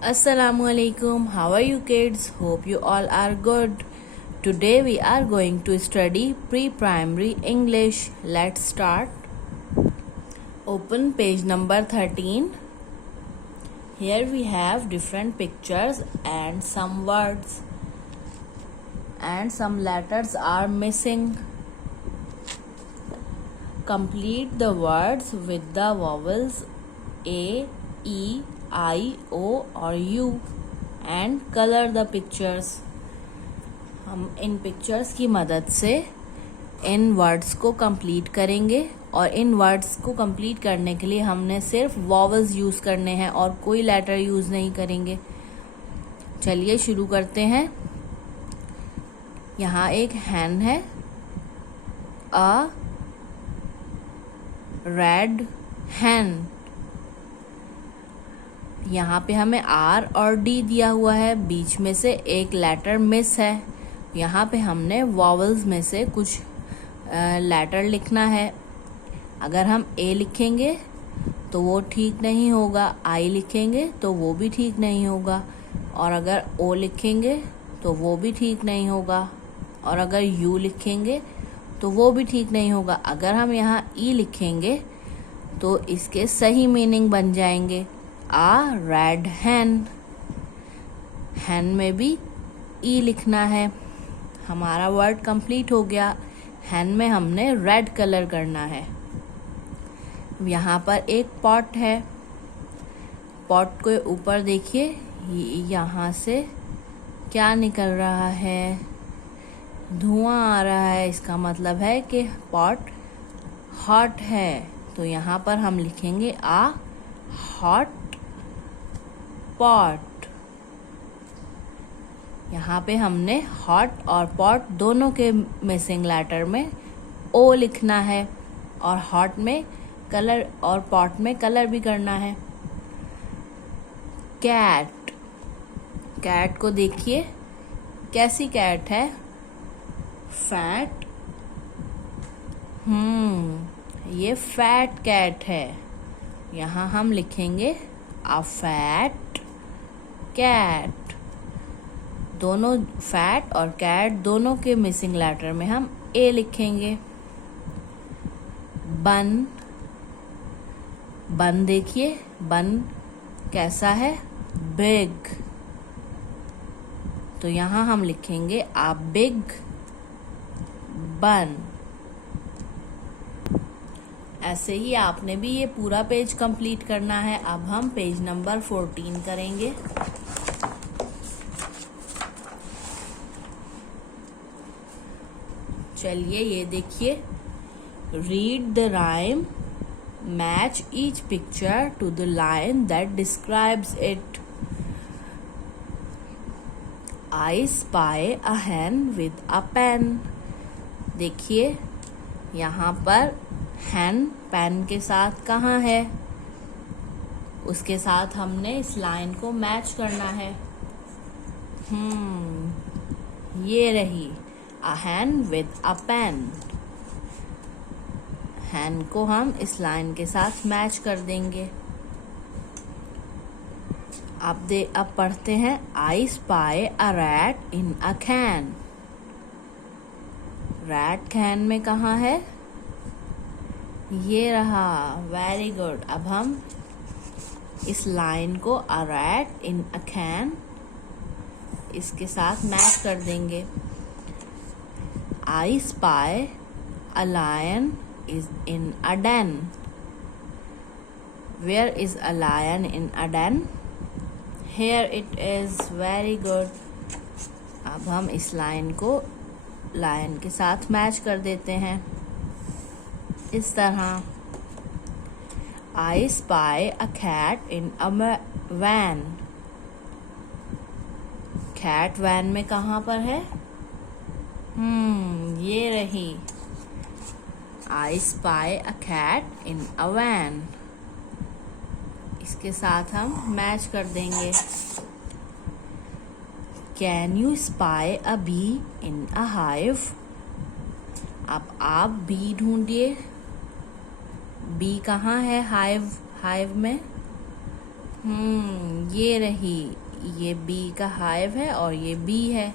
Assalamualaikum. How are you kids? Hope you all are good. Today we are going to study pre-primary English. Let's start. Open page number 13. Here we have different pictures and some words. And some letters are missing. Complete the words with the vowels A, E, I, O और U and color the pictures. हम इन pictures की मदद से इन words को complete करेंगे और इन words को complete करने के लिए हमने सिर्फ वॉवल्स यूज़ करने हैं और कोई लेटर यूज़ नहीं करेंगे. चलिए शुरू करते हैं. यहाँ एक हैन है. अ रेड हैन. यहाँ पे हमें आर और डी दिया हुआ है. बीच में से एक लेटर मिस है. यहाँ पे हमने वॉवल्स में से कुछ लेटर लिखना है. अगर हम ए लिखेंगे तो वो ठीक नहीं होगा. आई लिखेंगे तो वो भी ठीक नहीं होगा. और अगर ओ लिखेंगे तो वो भी ठीक नहीं होगा. और अगर यू लिखेंगे तो वो भी ठीक नहीं होगा. अगर हम यहाँ ई लिखेंगे तो इसके सही मीनिंग बन जाएंगे. आ रेड हैन. हैन में भी ई लिखना है. हमारा वर्ड कंप्लीट हो गया. हैन में हमने रेड कलर करना है. यहाँ पर एक पॉट है. पॉट के ऊपर देखिए यहाँ से क्या निकल रहा है. धुआं आ रहा है. इसका मतलब है कि पॉट हॉट है. तो यहाँ पर हम लिखेंगे आ हॉट पॉट. यहाँ पे हमने हॉट और पॉट दोनों के मिसिंग लेटर में ओ लिखना है और हॉट में कलर और पॉट में कलर भी करना है. कैट. कैट को देखिए कैसी कैट है. फैट. ये फैट कैट है. यहाँ हम लिखेंगे अ फैट कैट. दोनों फैट और कैट दोनों के मिसिंग लेटर में हम ए लिखेंगे. बन. बन देखिए बन कैसा है. बिग. तो यहाँ हम लिखेंगे अ बिग बन. ऐसे ही आपने भी ये पूरा पेज कंप्लीट करना है. अब हम पेज नंबर 14 करेंगे. चलिए ये देखिए. Read the rhyme. Match each picture to the line that describes it. I spy a hen with a pen. देखिए यहाँ पर हैन पेन के साथ कहाँ है. उसके साथ हमने इस लाइन को मैच करना है. ये रही अ हैन विद अ पेन. हैन को हम इस लाइन के साथ मैच कर देंगे. अब पढ़ते हैं. आई spy a rat in a can. Rat can में कहाँ है. ये रहा. Very good. अब हम इस लाइन को a rat in a can इसके साथ मैच कर देंगे. I spy a lion is in a den. Where is a lion in a den. Here it is. Very good. अब हम इस लाइन को लायन के साथ मैच कर देते हैं इस तरह. I spy a cat in a van. Cat van में कहाँ पर है. ये रही. I spy a cat in a van. इसके साथ हम मैच कर देंगे. Can you spy a bee in a hive. अब आप बी ढूंढिए. बी कहाँ है हाइव में. ये रही, ये बी का हाइव है और ये बी है।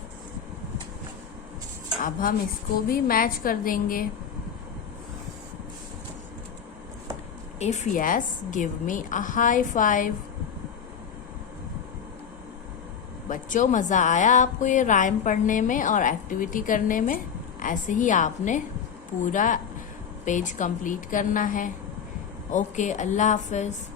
अब हम इसको भी मैच कर देंगे। If yes give me a high five. बच्चों, मज़ा आया आपको ये राइम पढ़ने में और एक्टिविटी करने में? ऐसे ही आपने पूरा पेज कंप्लीट करना है। ओके, अल्लाह हाफिज़।